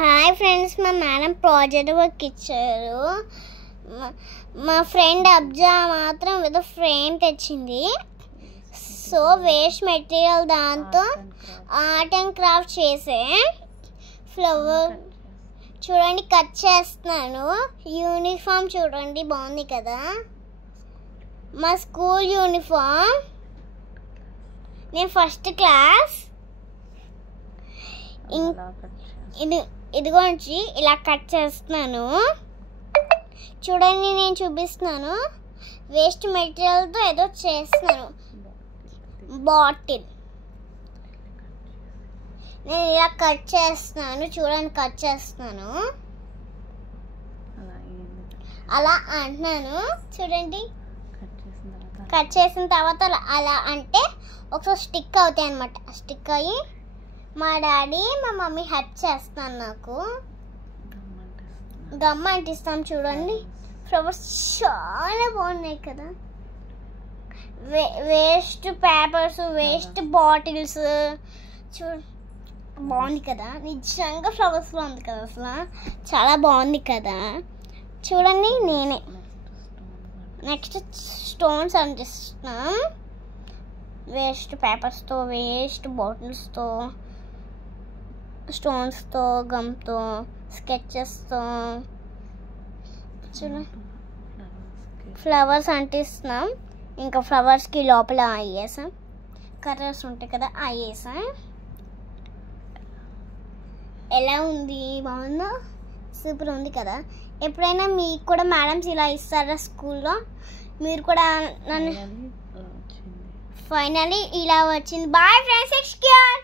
Hi friends, మా madam project work ఇచ్చారు. మా ఫ్రెండ్ అబ్జా మాత్రం ఏదో ఫ్రేమ్ తెచ్చింది. సో వేస్ట్ మెటీరియల్ దాంతో ఆర్ట్ అండ్ క్రాఫ్ట్ చేసే ఫ్లవర్ చూడండి కట్ చేస్తున్నాను. యూనిఫామ్ చూడండి బాగుంది కదా, మా స్కూల్ యూనిఫామ్. నేను ఫస్ట్ క్లాస్. ఇదిగోంచి ఇలా కట్ చేస్తున్నాను చూడండి. నేను చూపిస్తున్నాను. వేస్ట్ మెటీరియల్తో ఏదో చేస్తున్నాను. బాటిల్ నేను ఇలా కట్ చేస్తున్నాను చూడండి. కట్ చేస్తున్నాను అలా అంటున్నాను చూడండి. కట్ చేసిన తర్వాత అలా అంటే ఒకసారి స్టిక్ అవుతాయి అన్నమాట. స్టిక్ అయ్యి మా డాడీ మా మమ్మీ హెల్ప్ చేస్తాను. నాకు గమ్ అంటిస్తాం చూడండి. ఫ్లవర్స్ చాలా బాగున్నాయి కదా. వేస్ట్ పేపర్స్, వేస్ట్ బాటిల్స్ బాగుంది కదా. నిజంగా ఫ్లవర్స్లో ఉంది కదా, అసలు చాలా బాగుంది కదా. చూడండి నేనే నెక్స్ట్ స్టోన్స్ అంటిస్తున్నాం. వేస్ట్ పేపర్స్తో, వేస్ట్ బాటిల్స్తో, స్టోన్స్తో, గమ్తో, స్కెచెస్తో చూడండి ఫ్లవర్స్ అంటిస్తున్నాం. ఇంకా ఫ్లవర్స్కి లోపల వేసాం. కలర్స్ ఉంటాయి కదా, వేసాం. ఎలా ఉంది? బాగుందా? సూపర్ ఉంది కదా. ఎప్పుడైనా మీకు కూడా మేడమ్స్ ఇలా ఇస్తారా స్కూల్లో? మీరు కూడా నన్ను ఫైనల్లీ ఇలా వచ్చింది. Bye friends, take care.